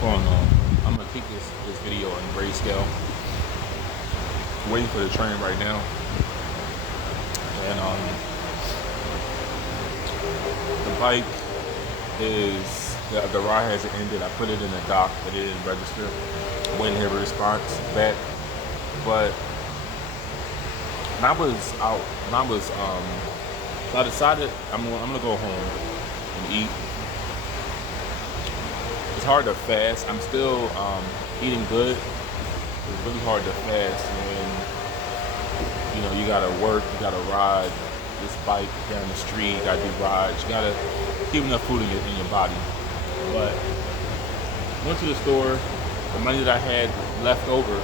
going on? I'm gonna keep this video in grayscale. Waiting for the train right now, and the bike is the ride hasn't ended. I put it in the dock, but it didn't register. Waiting to hear a response back, but when I was out, so I decided I'm gonna go home and eat. It's hard to fast. I'm still eating good. It's really hard to fast when you gotta work, you gotta ride this bike down the street, you gotta do rides, you gotta keep enough food in your body. But went to the store. The money that I had left over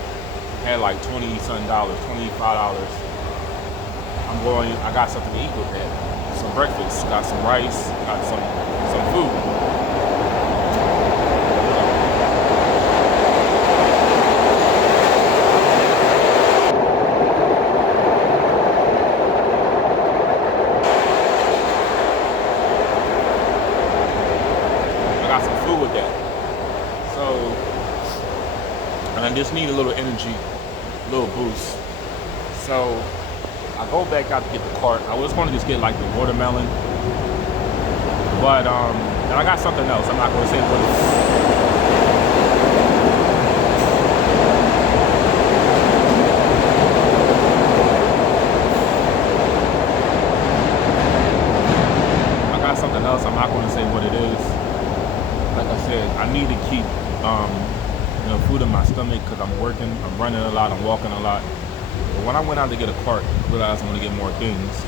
had like $20-something, $25. I got something to eat with that. Some breakfast, got some rice, got some food. With that. So I just need a little energy, a little boost. So I go back out to get the cart. I was going to just get like the watermelon, but and I got something else. I'm not going to say what it is. I'm not going to say what it is. Like I said, I need to keep food in my stomach because I'm working, I'm running a lot, I'm walking a lot. But when I went out to get a cart, I realized I'm going to get more things.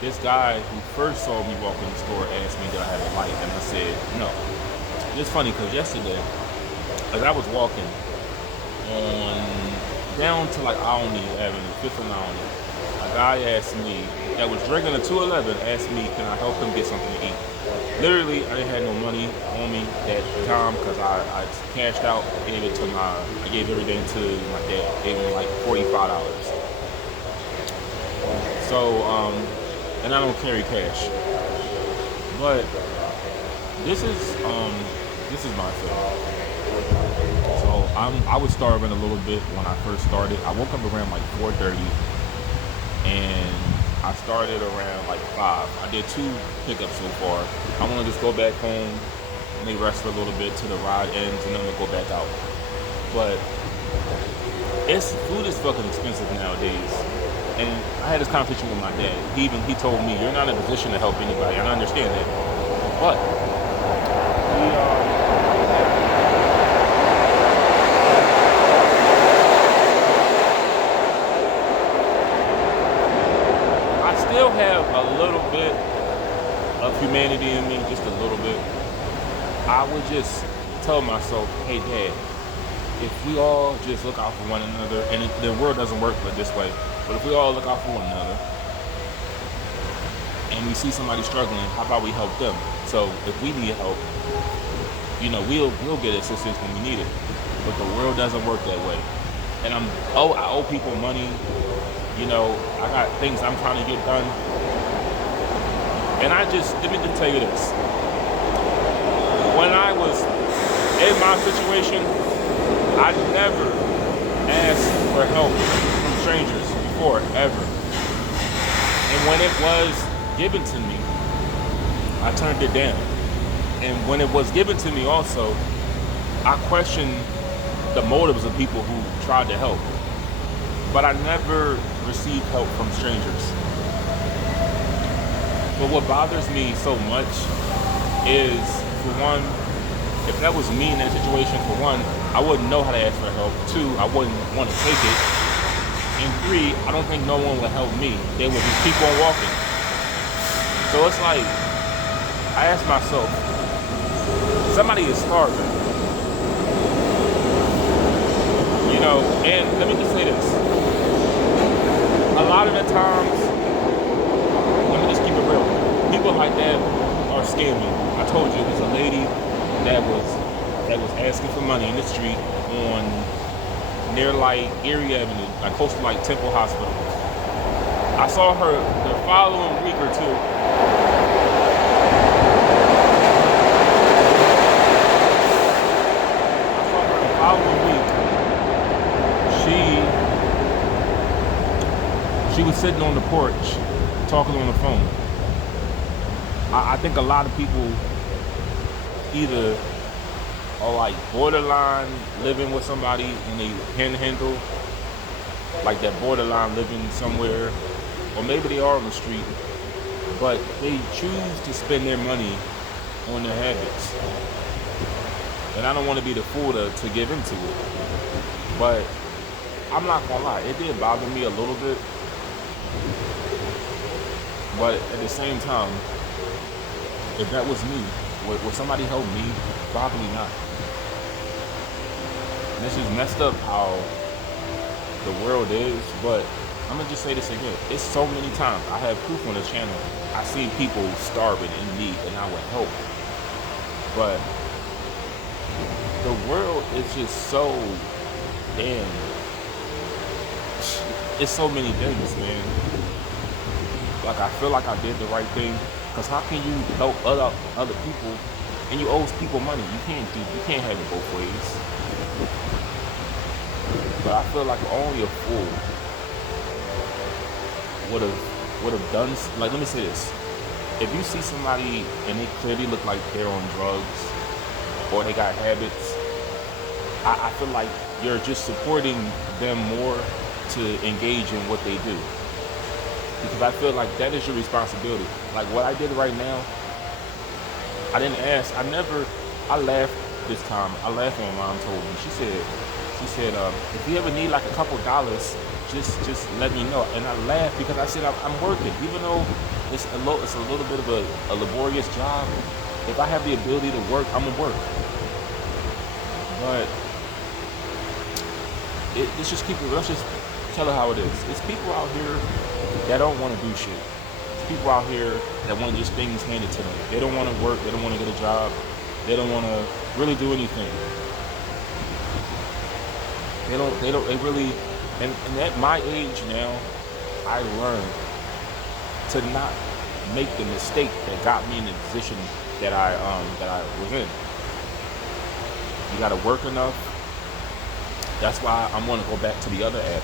This guy who first saw me walk in the store asked me did I have a light, and I said no. It's funny because yesterday, as I was walking on down to like Alney Avenue, Fifth and Alney, a guy asked me that was drinking a 211 asked me can I help him get something to eat. Literally, I didn't have no money on me that time because I cashed out. I gave everything to my dad. Gave him like $45. So, and I don't carry cash. But this is my thing. So I was starving a little bit when I first started. I woke up around like 4:30, and I started around like 5. I did 2 pickups so far. I want to just go back home, maybe rest a little bit till the ride ends, and then I'm gonna go back out. But food is fucking expensive nowadays. And I had this conversation with my dad. He told me you're not in a position to help anybody, and I understand that. But still have a little bit of humanity in me, just a little bit. I would just tell myself, hey Dad, if we all just look out for one another, and the world doesn't work this way, but if we all look out for one another and we see somebody struggling, how about we help them? So if we need help, we'll get assistance when we need it. But the world doesn't work that way. And I owe people money. I got things I'm trying to get done. And let me just tell you this. When I was in my situation, I never asked for help from strangers before, ever. And when it was given to me, I turned it down. And when it was given to me also, I questioned the motives of people who tried to help. But I never received help from strangers. But what bothers me so much is, for one, if that was me in that situation, for one, I wouldn't know how to ask for help. 2, I wouldn't want to take it. And 3, I don't think no one would help me. They would just keep on walking. So it's like, I ask myself, somebody is starving. And let me just say this. A lot of the times, let me just keep it real. People like that are scamming. I told you it was a lady that was asking for money in the street near like Erie Avenue, like close to like Temple Hospital. I saw her the following week or 2. following week, she was sitting on the porch talking on the phone. I think a lot of people either are like borderline living with somebody and they panhandle, like that borderline living somewhere, or maybe they are on the street, but they choose to spend their money on their habits. And I don't want to be the fool to give into it. But I'm not gonna lie, it did bother me a little bit. But at the same time, if that was me, would somebody help me? Probably not. And it's just messed up how the world is. But I'm gonna just say this again. It's so many times I have proof on the channel. I see people starving in need, and I would help. But the world is just so damn. It's so many things, man. Like I feel like I did the right thing. Cause how can you help other people and you owe people money? You can't have it both ways. But I feel like only a fool would have done, like, let me say this. If you see somebody and they clearly look like they're on drugs or they got habits, I feel like you're just supporting them more to engage in what they do. Because I feel like that is your responsibility. Like what I did right now, I didn't ask. I laughed this time. I laughed when my mom told me. She said, if you ever need like a couple dollars, just let me know. And I laughed because I said, I'm working. Even though it's a little bit of a laborious job, if I have the ability to work, I'm gonna work. But let's just tell her how it is. It's people out here that don't want to do shit. It's people out here that want to just things handed to them. They don't want to work. They don't want to get a job. They don't want to really do anything. They really, and at my age now, I learned to not make the mistake that got me in the position that I was in. You gotta work enough. That's why I'm gonna go back to the other app.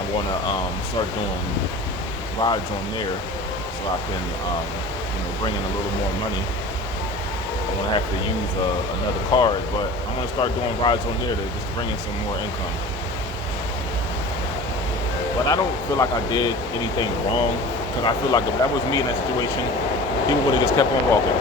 I'm gonna start doing rides on there so I can bring in a little more money. I'm gonna have to use another card, but I'm gonna start doing rides on there to just bring in some more income. But I don't feel like I did anything wrong, because I feel like if that was me in that situation, people would have just kept on walking.